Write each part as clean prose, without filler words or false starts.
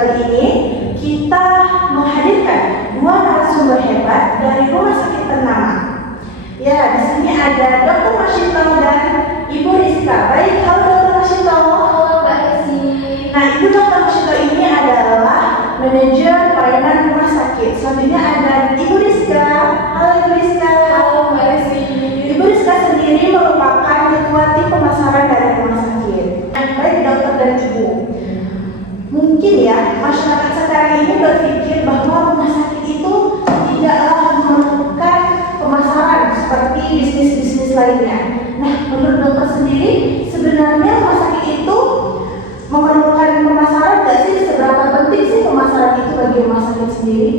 kali ini kita menghadirkan dua narasumber hebat dari rumah sakit ternama. Ya, di sini ada Dr. Masinto dan Ibu Rizka. Baik, halo Dr. Masinto. Halo Mbak Esi. Nah, Ibu Dr. Masinto ini adalah manajer pelayanan rumah sakit. Selanjutnya ada Ibu Rizka. Halo Ibu Rizka. Halo Mbak Esi. Ibu Rizka sendiri merupakan ketua tim pemasaran dari rumah sakit. Baik dokter dan ibu, mungkin ya masyarakat sekarang ini berpikir bahwa rumah sakit itu tidaklah memerlukan pemasaran seperti bisnis-bisnis lainnya. Nah, menurut dokter sendiri, sebenarnya rumah sakit itu memerlukan pemasaran nggak sih? Seberapa penting sih pemasaran itu bagi rumah sakit sendiri?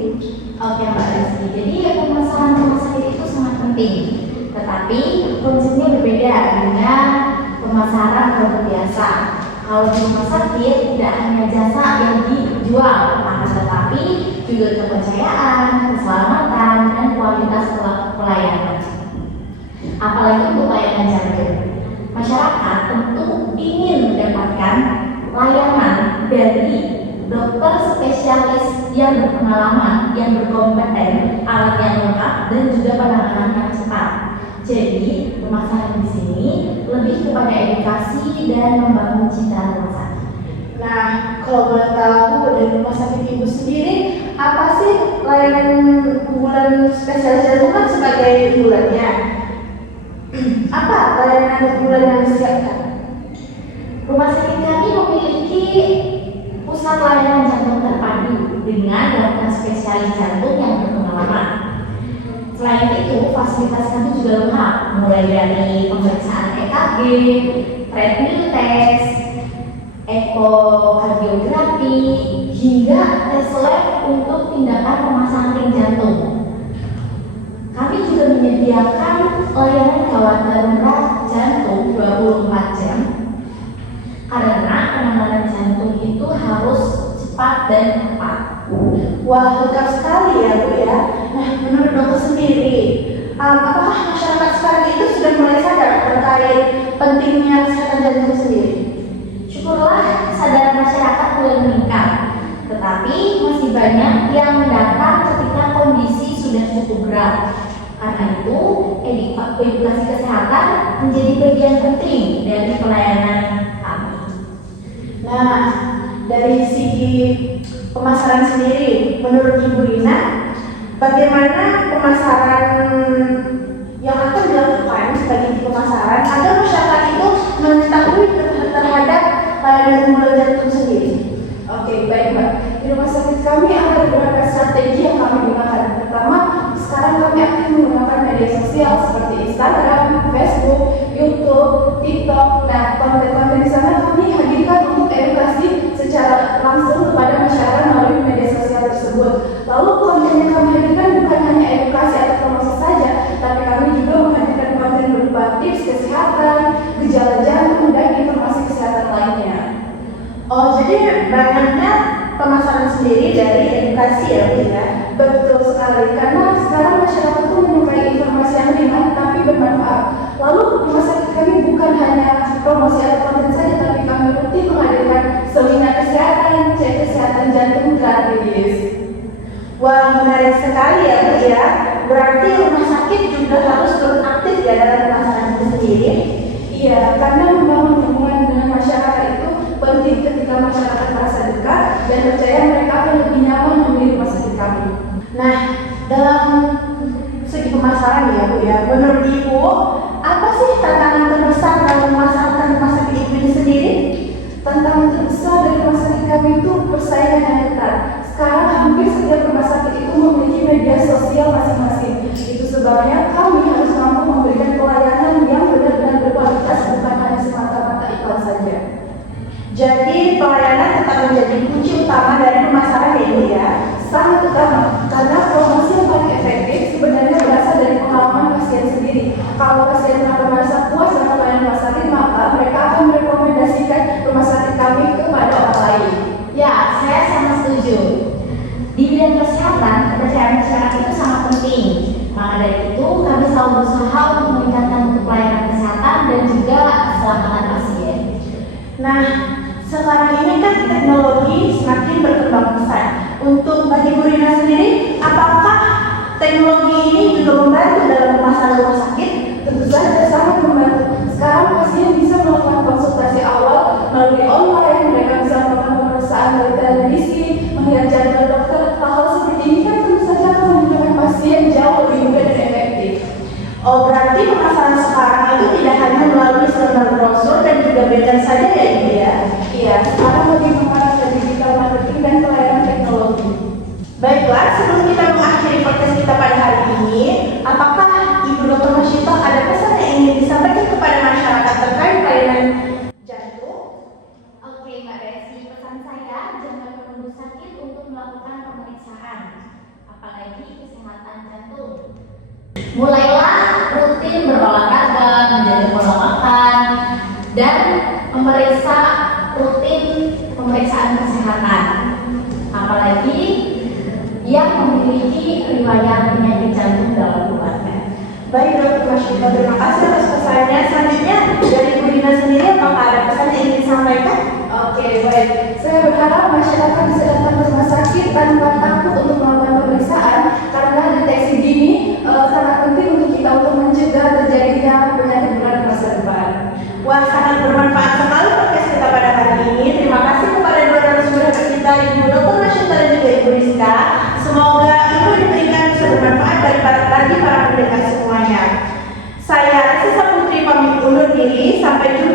Oke Mbak Esi, jadi pemasaran rumah sakit itu sangat penting. Tetapi konsepnya berbeda dengan pemasaran produk biasa. Kalau di rumah sakit tidak hanya jasa yang dijual, akan tetapi juga kepercayaan, keselamatan, dan kualitas pelayanan. Apalagi untuk pelayanan jantung, masyarakat tentu ingin mendapatkan layanan dari dokter spesialis yang berpengalaman, yang berkompeten, alat yang lengkap, dan juga penanganan yang cepat. Jadi, pemasaran di sini lebih kepada edukasi dan membangun citra rumah sakit. Nah, kalau boleh tahu dari rumah sakit ibu sendiri, apa sih layanan unggulan spesialis jantung kan sebagai unggulannya? Apa layanan unggulan yang disiapkan? Rumah sakit kami memiliki pusat layanan jantung terpadu dengan dokter spesialis jantung yang berpengalaman. Selain itu, fasilitas kami juga lengkap, mulai dari pemeriksaan EKG, treadmill test, ekokardiografi, hingga tes lab untuk tindakan pemasangan ring jantung. Kami juga menyediakan layanan gawat darurat jantung 24 jam, karena penanganan jantung itu harus cepat dan tepat. Wah, lengkap sekali ya Bu ya. Nah, menurut dokter sendiri, apakah masyarakat sekarang itu sudah mulai sadar terkait pentingnya kesehatan jantung sendiri? Syukurlah kesadaran masyarakat mulai meningkat, tetapi masih banyak yang datang ketika kondisi sudah cukup berat. Karena itu, edukasi kesehatan menjadi bagian penting dari pelayanan kami. Nah, dari segi pemasaran sendiri, menurut Ibu Rina, bagaimana pemasaran yang akan dilakukan sebagai pemasaran agar masyarakat itu mengetahui terhadap layanan unggulan jantung sendiri? Oke, baik Mbak. Di rumah sakit kami ada beberapa strategi yang kami gunakan. Pertama, sekarang kami aktif menggunakan media sosial seperti Instagram, Facebook, YouTube, TikTok. Nah, konten-konten di sana kami hadirkan untuk edukasi secara langsung kepada masyarakat melalui media sosial tersebut. Lalu konten yang kami hadirkan bukan hanya edukasi atau promosi saja, tapi kami juga menghadirkan konten berupa tips kesehatan, gejala jantung, dan informasi kesehatan lainnya. Oh, jadi banyaknya pemasaran sendiri dari edukasi ya Bu ya? Betul sekali, karena sekarang masyarakat itu menyukai informasi yang ringan tapi bermanfaat. Lalu rumah sakit kami bukan hanya promosi atau konten saja, tapi kami rutin menghadirkan seminar kesehatan, cek kesehatan jantung gratis. Wah, menarik sekali ya Bu ya. Berarti rumah sakit juga harus turut aktif ya dalam pemasaran itu sendiri? Iya, karena membangun hubungan dengan masyarakat itu penting ketika masyarakat merasa dekat dan percaya mereka akan lebih nyaman memilih rumah sakit kami. Nah, dalam segi pemasaran ya Bu ya, menurut Ibu, apa sih tantangan terbesar dalam memasarkan rumah sakit Ibu ini sendiri? Tantangan terbesar dari rumah sakit kami itu persaingan yang ketat. Sekarang hampir setiap rumah sakit itu memiliki media sosial masing-masing. Itu sebabnya kami harus mampu memberikan pelayanan yang benar-benar berkualitas, bukan hanya semata-mata iklan saja. Jadi pelayanan tetap menjadi kunci utama dari pemasaran ya Bu ya? Sangat utama, karena promosi yang paling efektif sebenarnya berasal dari pengalaman pasien sendiri. Kalau pasien merasa puas dengan pelayanan rumah sakit, maka mereka akan merekomendasikan rumah sakit kami kepada orang lain. Ya, saya sangat setuju. Di bidang kesehatan, kepercayaan masyarakat itu sangat penting. Maka dari itu, kami selalu berusaha untuk meningkatkan pelayanan kesehatan dan juga keselamatan pasien. Nah, sekarang ini kan teknologi semakin berkembang dan memeriksa rutin pemeriksaan kesehatan, apalagi yang memiliki riwayat penyakit jantung dalam keluarga. Baik Dokter Masyida, terima kasih atas pesannya. Selanjutnya dari Bu Dina sendiri, apakah ada pesan yang ingin disampaikan? Oke, baik. Saya berharap masyarakat bisa datang ke rumah sakit tanpa takut untuk melakukan pemeriksaan, karena deteksi dini sangat penting untuk kita untuk mencegah terjadinya penyakit berat di masa depan. Wah, sangat bermanfaat sekali podcast kita pada hari ini. Terima kasih kepada dua narasumber kita, Ibu Dokter Masyida dan juga Ibu Rizka. Semoga ilmu yang diberikan bisa bermanfaat bagi para pendengar semuanya. Saya Sisa Putri pamit undur diri. Sampai jumpa